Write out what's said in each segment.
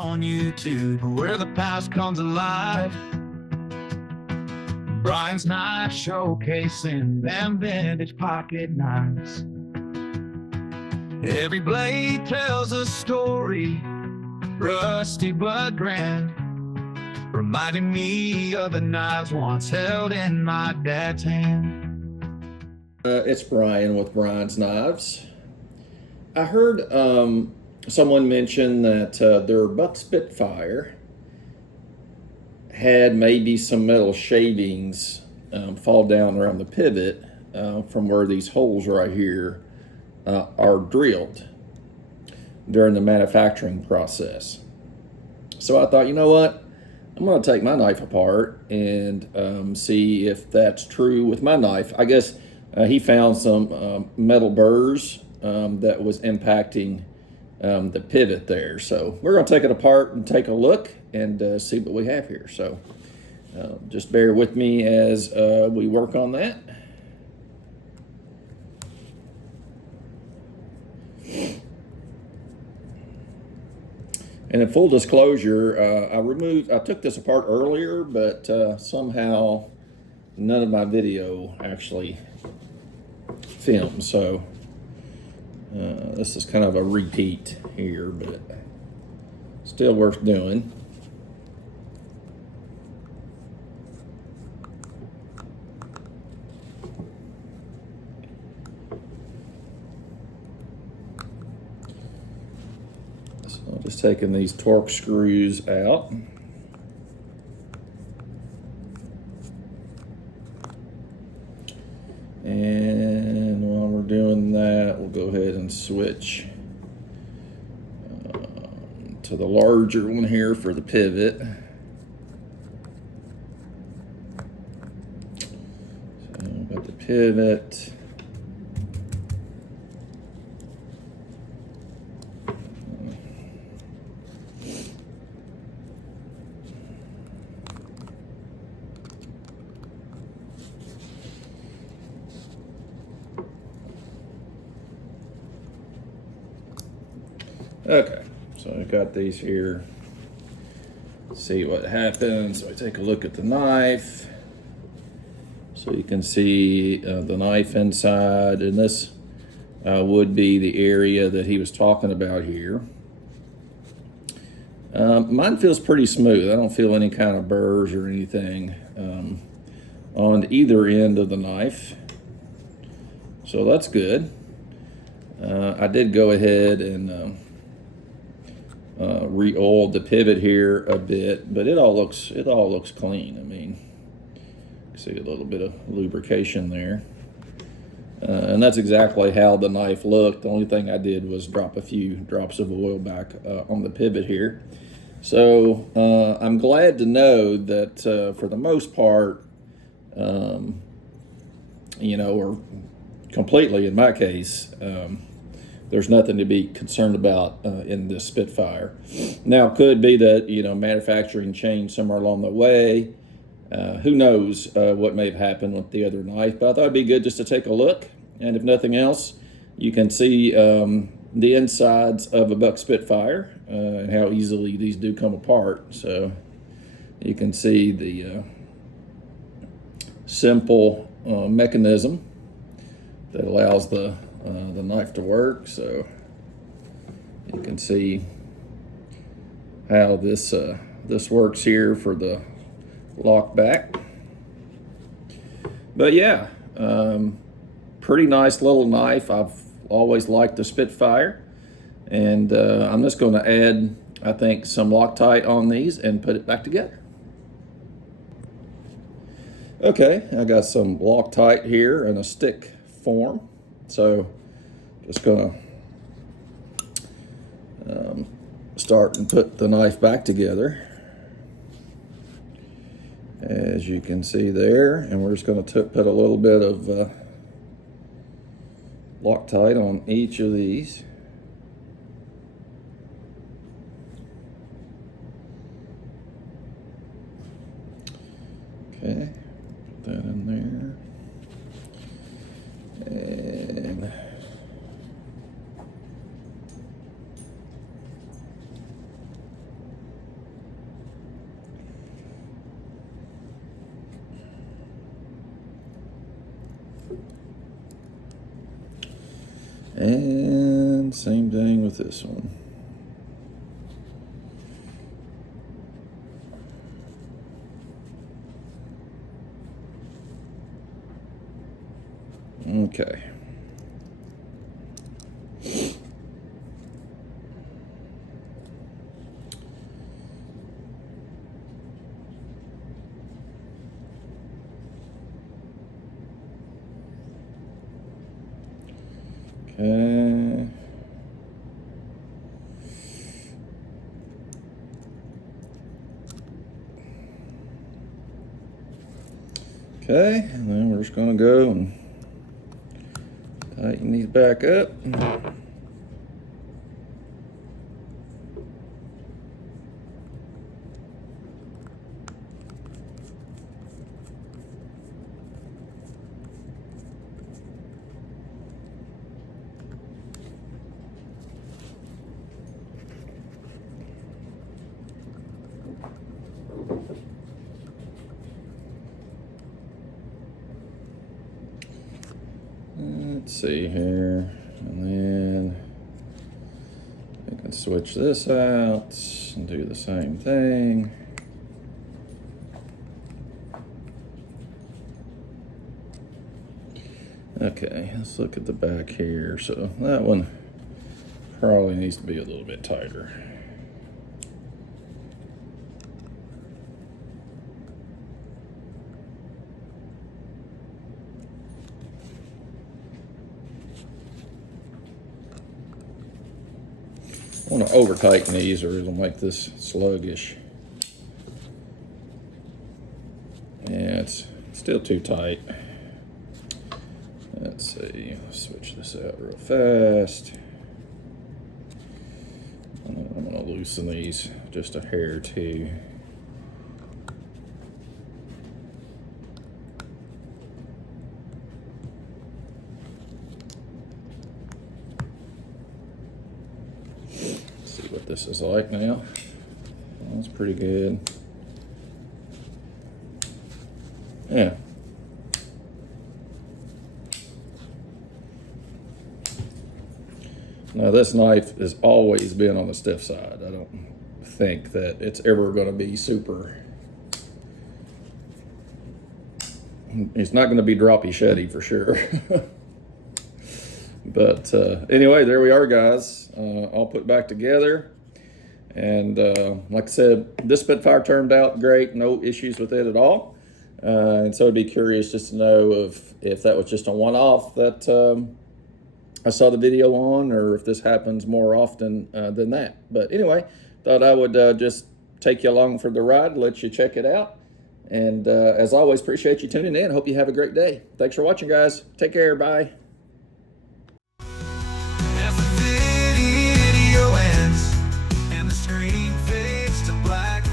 on YouTube where the past comes alive. Brian's knife showcasing them vintage pocket knives. Every blade tells a story, rusty but grand, reminding me of the knives once held in my dad's hand. It's Brian with Brian's Knives. I heard someone mention that their Buck Spitfire had maybe some metal shavings fall down around the pivot from where these holes right here are drilled during the manufacturing process. So I thought, you know what? I'm going to take my knife apart and see if that's true with my knife. I guess he found some metal burrs that was impacting the pivot there. So we're going to take it apart and take a look and see what we have here. So just bear with me as we work on that. And in full disclosure, I took this apart earlier, but somehow none of my video actually filmed. So this is kind of a repeat here, but still worth doing. So just taking these torque screws out. And while we're doing that, we'll go ahead and switch to the larger one here for the pivot. So we've got the pivot. Okay, so I've got these here. See what happens. So I take a look at the knife. So you can see the knife inside, and this would be the area that he was talking about here. Mine feels pretty smooth. I don't feel any kind of burrs or anything on either end of the knife. So that's good. I did go ahead and re-oiled the pivot here a bit, but it all looks clean. I mean, you see a little bit of lubrication there, and that's exactly how the knife looked. The only thing I did was drop a few drops of oil back on the pivot here. So I'm glad to know that for the most part, you know, or completely in my case, there's nothing to be concerned about in this Spitfire. Now, it could be that, you know, manufacturing changed somewhere along the way. Who knows what may have happened with the other knife, but I thought it'd be good just to take a look. And if nothing else, you can see the insides of a Buck Spitfire and how easily these do come apart. So you can see the simple mechanism that allows the knife to work. So you can see how this works here for the lock back. But yeah, pretty nice little knife. I've always liked the Spitfire, and I'm just going to add, I think, some Loctite on these and put it back together. Okay, I got some Loctite here in a stick form. So just gonna start and put the knife back together, as you can see there, and we're just going to put a little bit of Loctite on each of these. Okay, put that in there. And And same thing with this one. Okay. Okay. Okay, and then we're just going to go and tighten these back up. Let's see here, and then I can switch this out and do the same thing. Okay, let's look at the back here. So that one probably needs to be a little bit tighter. I want to over tighten these or it'll make this sluggish. Yeah, it's still too tight. Let's see, switch this out real fast. I'm going to loosen these just a hair too. See what this is like now. That's pretty good. Yeah. Now this knife has always been on the stiff side. I don't think that it's ever going to be super. It's not going to be droppy sheddy for sure. But anyway, there we are, guys. All put back together. And like I said, this Spitfire turned out great. No issues with it at all. And so I'd be curious just to know if that was just a one-off that I saw the video on, or if this happens more often than that. But anyway, thought I would just take you along for the ride, let you check it out. And as always, appreciate you tuning in. Hope you have a great day. Thanks for watching, guys. Take care. Bye. As the video ends and the screen fades to black,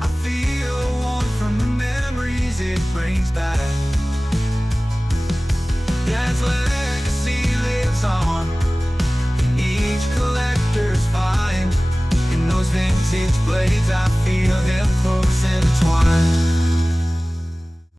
I feel a warmth from the memories it brings back. Dad's legacy lives on in each collector's find. In those vintage blades, I feel them close intertwined.